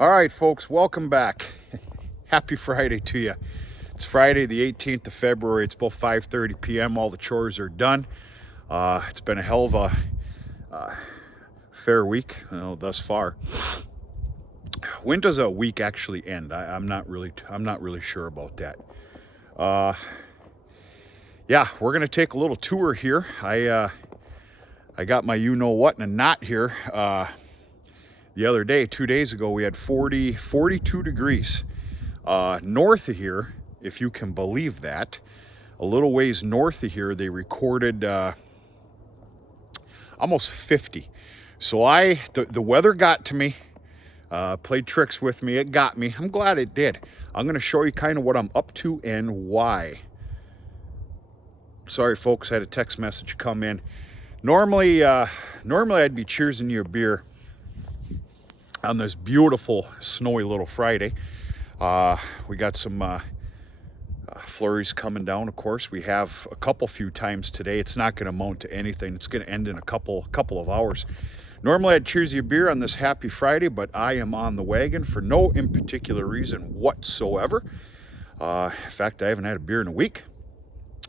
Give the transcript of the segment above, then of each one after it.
All right, folks, welcome back. Happy Friday to you. It's Friday, the 18th of February. It's about 5:30 p.m. All the chores are done. It's been a hell of a fair week, thus far. When does a week actually end? I'm not really sure about that. Yeah, we're gonna take a little tour here. I got my you-know-what in a knot here. The other day, 2 days ago, we had 42 degrees. North of here, if you can believe that, a little ways north of here, they recorded almost 50. So the weather got to me, played tricks with me. It got me. I'm glad it did. I'm going to show you kind of what I'm up to and why. Sorry, folks, I had a text message come in. Normally I'd be cheersing you a beer on this beautiful snowy little Friday. We got some flurries coming down, of course. We have a few times today. It's not going to amount to anything. It's going to end in a couple of hours. Normally I'd cheers you a beer on this happy Friday, but I am on the wagon for no in particular reason whatsoever. In fact, I haven't had a beer in a week.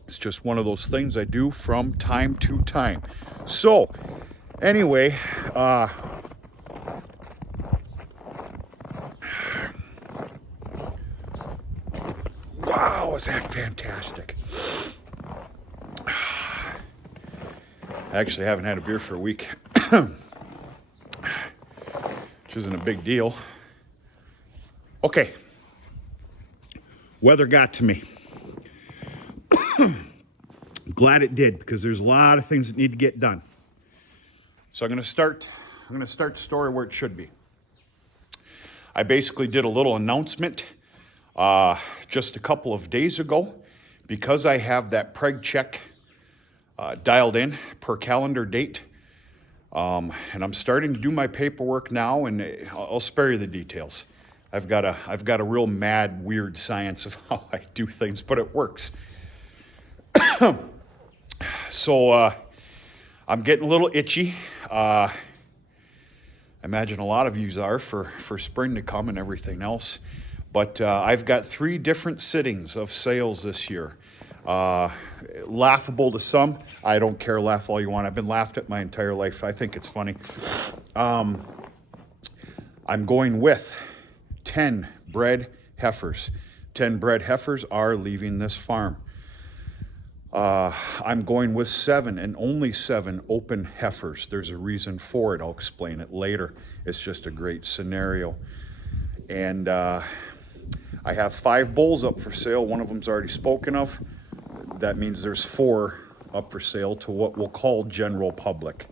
It's just one of those things I do from time to time. So, anyway, wow, is that fantastic. I actually haven't had a beer for a week, which isn't a big deal. Okay, weather got to me. Glad it did, because there's a lot of things that need to get done. So I'm going to start the story where it should be. I basically did a little announcement just a couple of days ago, because I have that preg check dialed in per calendar date, and I'm starting to do my paperwork now, and I'll spare you the details. I've got a real mad, weird science of how I do things, but it works. So I'm getting a little itchy. I imagine a lot of yous are for spring to come and everything else. But I've got 3 different sittings of sales this year. Laughable to some. I don't care, laugh all you want. I've been laughed at my entire life. I think it's funny. I'm going with 10 bred heifers. 10 bred heifers are leaving this farm. I'm going with 7 and only 7 open heifers. There's a reason for it. I'll explain it later. It's just a great scenario. And I have 5 bulls up for sale. One of them's already spoken of. That means there's 4 up for sale to what we'll call general public.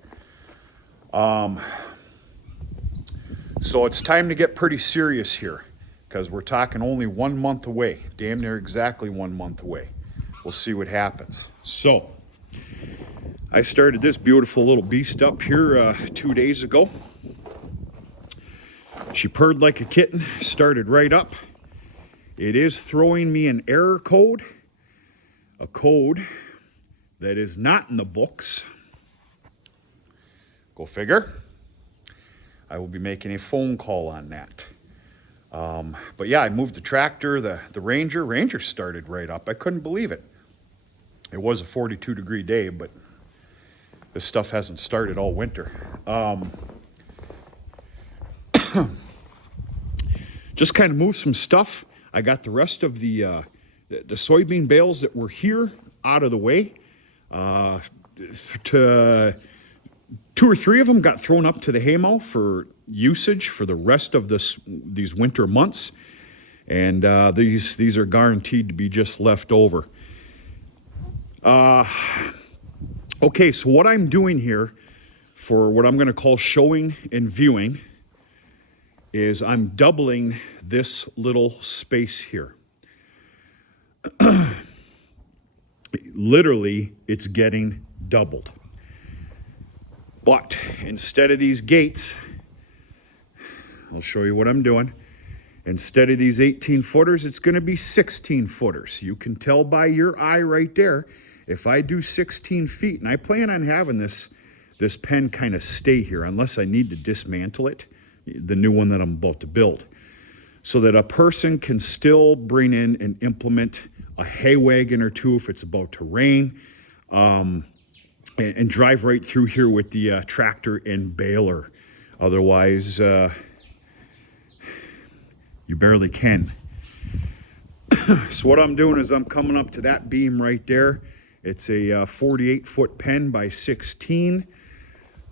So it's time to get pretty serious here, because we're talking only 1 month away. Damn near exactly 1 month away. We'll see what happens. So, I started this beautiful little beast up here 2 days ago. She purred like a kitten, started right up. It is throwing me an error code, a code that is not in the books. Go figure. I will be making a phone call on that. But yeah, I moved the tractor, the Ranger. Ranger started right up. I couldn't believe it. It was a 42-degree day, but this stuff hasn't started all winter. Just kind of moved some stuff. I got the rest of the soybean bales that were here out of the way. To 2 or 3 of them got thrown up to the haymow for usage for the rest of these winter months, and these are guaranteed to be just left over. Okay, so what I'm doing here for what I'm going to call showing and viewing is I'm doubling this little space here. Literally, it's getting doubled. But instead of these gates, I'll show you what I'm doing. Instead of these 18 footers, it's going to be 16 footers. You can tell by your eye right there. If I do 16 feet, and I plan on having this pen kind of stay here unless I need to dismantle it, the new one that I'm about to build, so that a person can still bring in and implement a hay wagon or two if it's about to rain, and drive right through here with the tractor and baler. Otherwise, you barely can. So what I'm doing is I'm coming up to that beam right there. It's a 48-foot pen by 16.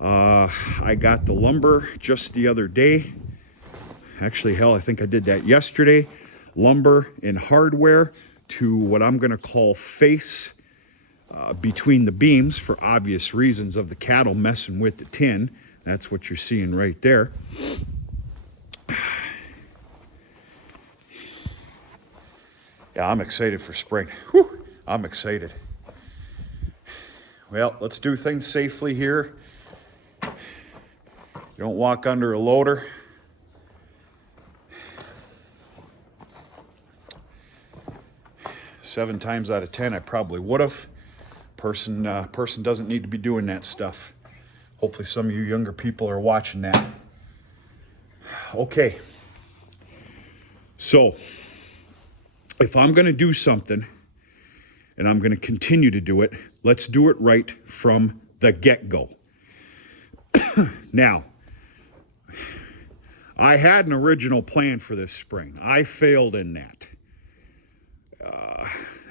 I got the lumber just the other day. Actually, hell, I think I did that yesterday. Lumber and hardware to what I'm going to call face between the beams for obvious reasons of the cattle messing with the tin. That's what you're seeing right there. Yeah, I'm excited for spring. Whew, I'm excited. Well, let's do things safely here. You don't walk under a loader. Seven times out of 10, I probably would have. Person doesn't need to be doing that stuff. Hopefully some of you younger people are watching that. Okay. So, if I'm going to do something, and I'm going to continue to do it, let's do it right from the get-go. Now, I had an original plan for this spring. I failed in that.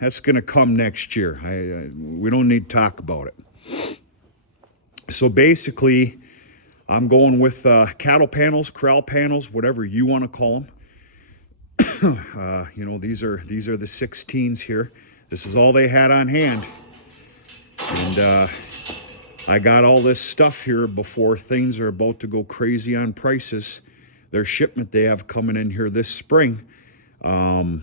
That's going to come next year. We don't need to talk about it. So basically, I'm going with cattle panels, corral panels, whatever you want to call them. You know, these are the 16s here. This is all they had on hand. And I got all this stuff here before things are about to go crazy on prices. Their shipment they have coming in here this spring. I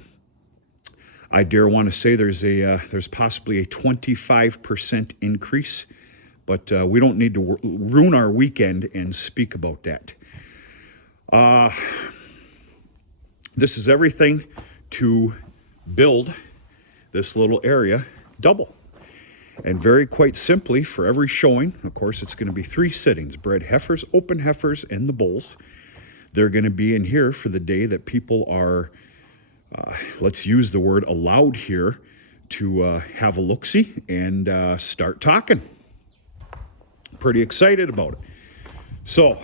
dare want to say there's possibly a 25% increase, but we don't need to ruin our weekend and speak about that. This is everything to build this little area double. And very quite simply, for every showing, of course, it's going to be 3 sittings: bred heifers, open heifers, and the bulls. They're going to be in here for the day that people are, let's use the word allowed here, to have a look-see and start talking. Pretty excited about it. So,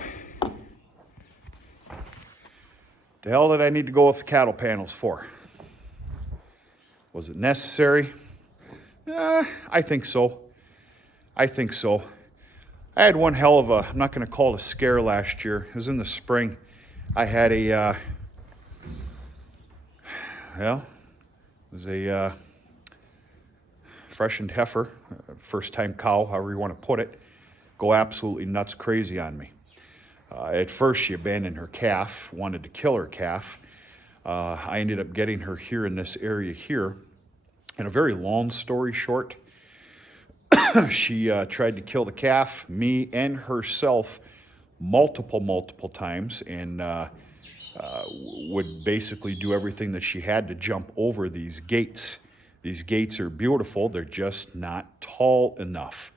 the hell did I need to go with the cattle panels for? Was it necessary? I think so. I had one hell of a, I'm not going to call it a scare last year. It was in the spring. I had a, it was a freshened heifer, first-time cow, however you want to put it, go absolutely nuts crazy on me. At first, she abandoned her calf, wanted to kill her calf. I ended up getting her here in this area here. And a very long story short, she tried to kill the calf, me and herself, multiple times, and would basically do everything that she had to jump over these gates. These gates are beautiful. They're just not tall enough.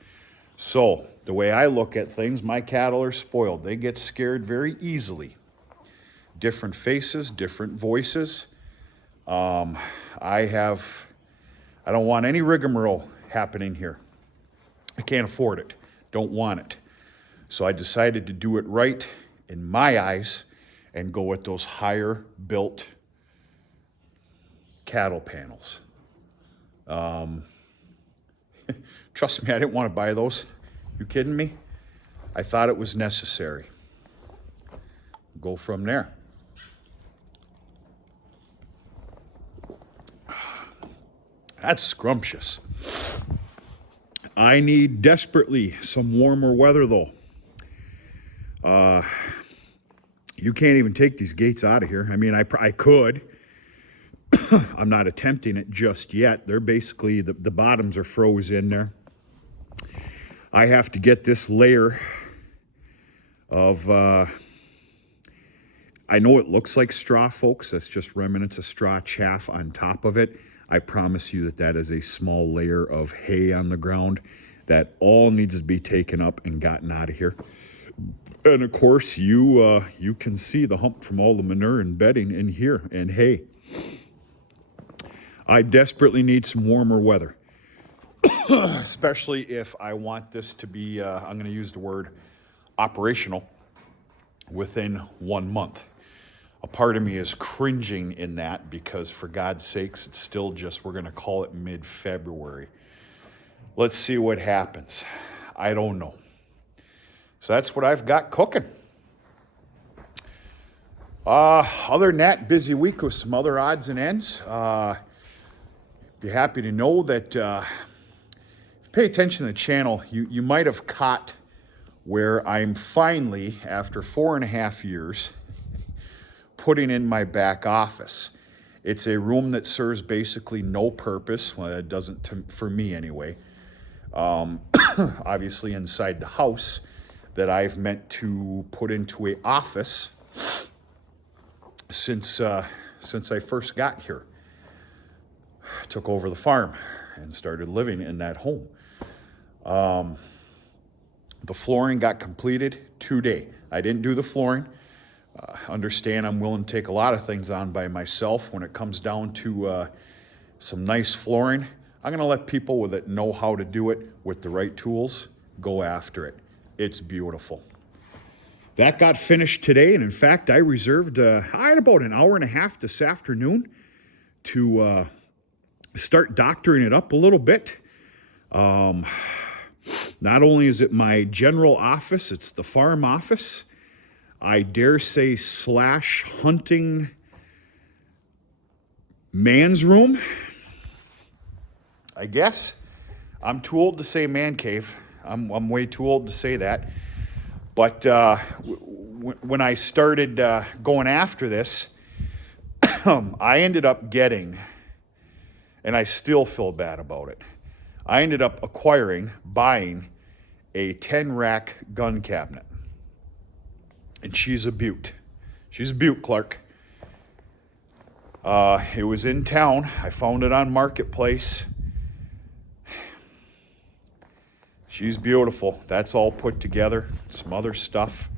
So the way I look at things, my cattle are spoiled. They get scared very easily. Different faces, different voices. I don't want any rigmarole happening here. I can't afford it. Don't want it. So I decided to do it right in my eyes and go with those higher built cattle panels. Trust me, I didn't want to buy those. You kidding me? I thought it was necessary. Go from there. That's scrumptious. I need desperately some warmer weather, though. You can't even take these gates out of here. I mean, I could. I'm not attempting it just yet. They're basically, the bottoms are froze in there. I have to get this layer of, I know it looks like straw, folks. That's just remnants of straw chaff on top of it. I promise you that is a small layer of hay on the ground that all needs to be taken up and gotten out of here. And of course, you can see the hump from all the manure and bedding in here. And hey, I desperately need some warmer weather, especially if I want this to be, I'm going to use the word operational within 1 month. A part of me is cringing in that because, for God's sakes, it's still just, we're going to call it mid-February. Let's see what happens. I don't know. So that's what I've got cooking. Other than that, busy week with some other odds and ends. Be happy to know that if you pay attention to the channel, you might have caught where I'm finally, after 4.5 years, putting in my back office. It's a room that serves basically no purpose. Well, it doesn't for me anyway. Obviously inside the house that I've meant to put into an office since I first got here. Took over the farm and started living in that home. The flooring got completed today. I didn't do the flooring. Understand I'm willing to take a lot of things on by myself when it comes down to some nice flooring. I'm going to let people that know how to do it with the right tools go after it. It's beautiful. That got finished today, and in fact, I reserved, I had about an hour and a half this afternoon to start doctoring it up a little bit. Not only is it my general office, it's the farm office. I dare say / hunting man's room, I guess. I'm too old to say man cave. I'm way too old to say that. But when I started going after this, I ended up getting, and I still feel bad about it, I ended up buying a 10-rack gun cabinet. And she's a beaut. She's a beaut, Clark. It was in town. I found it on Marketplace. She's beautiful. That's all put together. Some other stuff.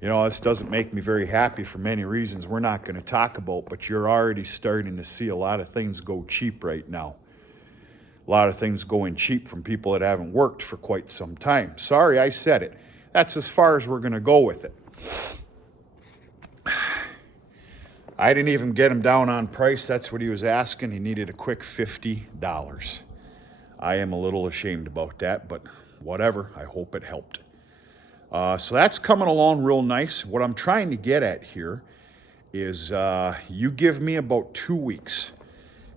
This doesn't make me very happy for many reasons we're not going to talk about, but you're already starting to see a lot of things go cheap right now. A lot of things going cheap from people that haven't worked for quite some time. Sorry, I said it. That's as far as we're going to go with it. I didn't even get him down on price. That's what he was asking. He needed a quick $50. I am a little ashamed about that, but whatever. I hope it helped. So that's coming along real nice. What I'm trying to get at here is you give me about 2 weeks,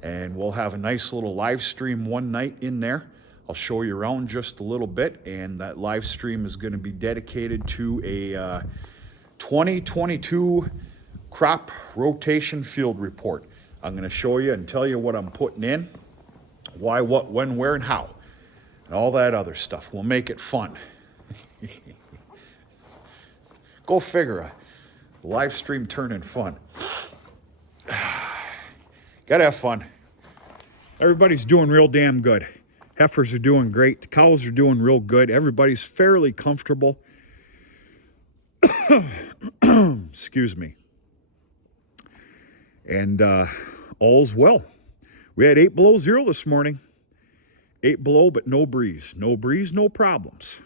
and we'll have a nice little live stream one night in there. I'll show you around just a little bit, and that live stream is going to be dedicated to a 2022 crop rotation field report. I'm going to show you and tell you what I'm putting in, why, what, when, where, and how, and all that other stuff. We'll make it fun. Go figure, a live stream turning fun. Gotta have fun. Everybody's doing real damn good. Heifers are doing great. The cows are doing real good. Everybody's fairly comfortable. Excuse me. And all's well. We had 8 below zero this morning. 8 below, but no breeze. No breeze, no problems.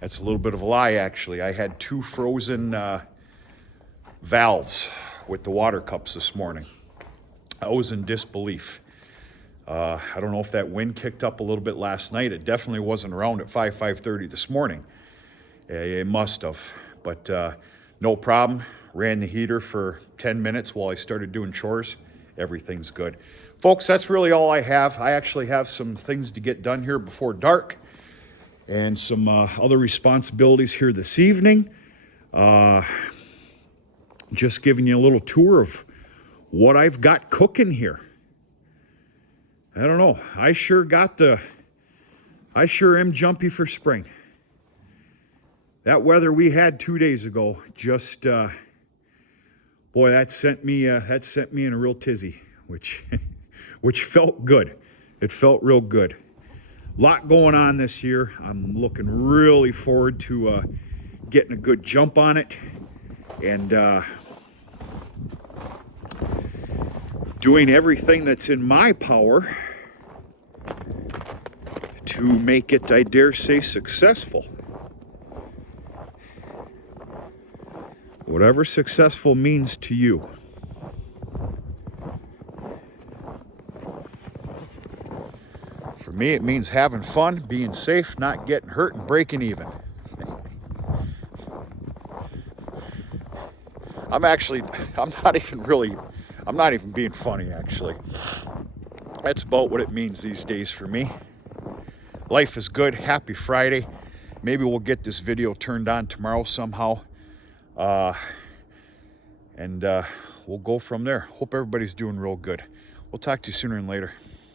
That's a little bit of a lie, actually. I had 2 frozen valves with the water cups this morning. I was in disbelief. I don't know if that wind kicked up a little bit last night. It definitely wasn't around at 5:30 this morning. It must have, but no problem. Ran the heater for 10 minutes while I started doing chores. Everything's good. Folks, that's really all I have. I actually have some things to get done here before dark and some other responsibilities here this evening. Just giving you a little tour of what I've got cooking here. I don't know. I sure am jumpy for spring. That weather we had 2 days ago just, boy, that sent me in a real tizzy, which felt good. It felt real good. lot going on this year. I'm looking really forward to getting a good jump on it and doing everything that's in my power to make it, I dare say, successful. Whatever successful means to you. For me, it means having fun, being safe, not getting hurt, and breaking even. I'm not even being funny, actually. That's about what it means these days for me. Life is good. Happy Friday. Maybe we'll get this video turned on tomorrow somehow. And we'll go from there. Hope everybody's doing real good. We'll talk to you sooner and later.